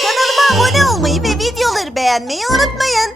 Kanalıma abone olmayı ve videoları beğenmeyi unutmayın.